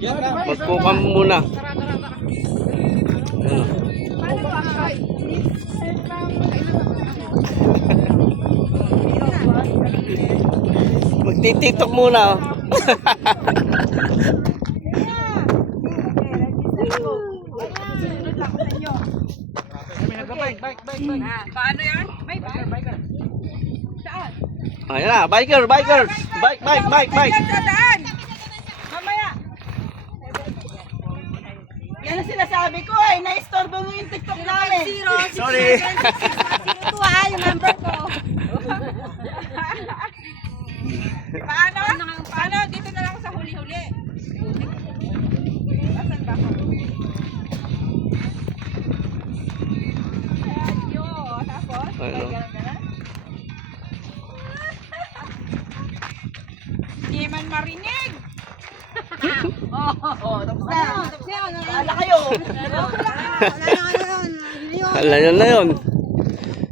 Magpukam muna. Ano? Magtititok muna. Oh. Paano yan? Biker. Saan? Ayan na, bikers. Bike. Sa daan. Mamaya. Yan ang sinasabi ko eh, na-istorbo mo yung TikTok namin. Sorry. Ito yung number ko. Paano? Dito na lang ako sa huli-huli. Asan ba ako? Radyo. Tapos? Ano? Hindi man marinig. Tapos na. Wala kayo. Alam na yun.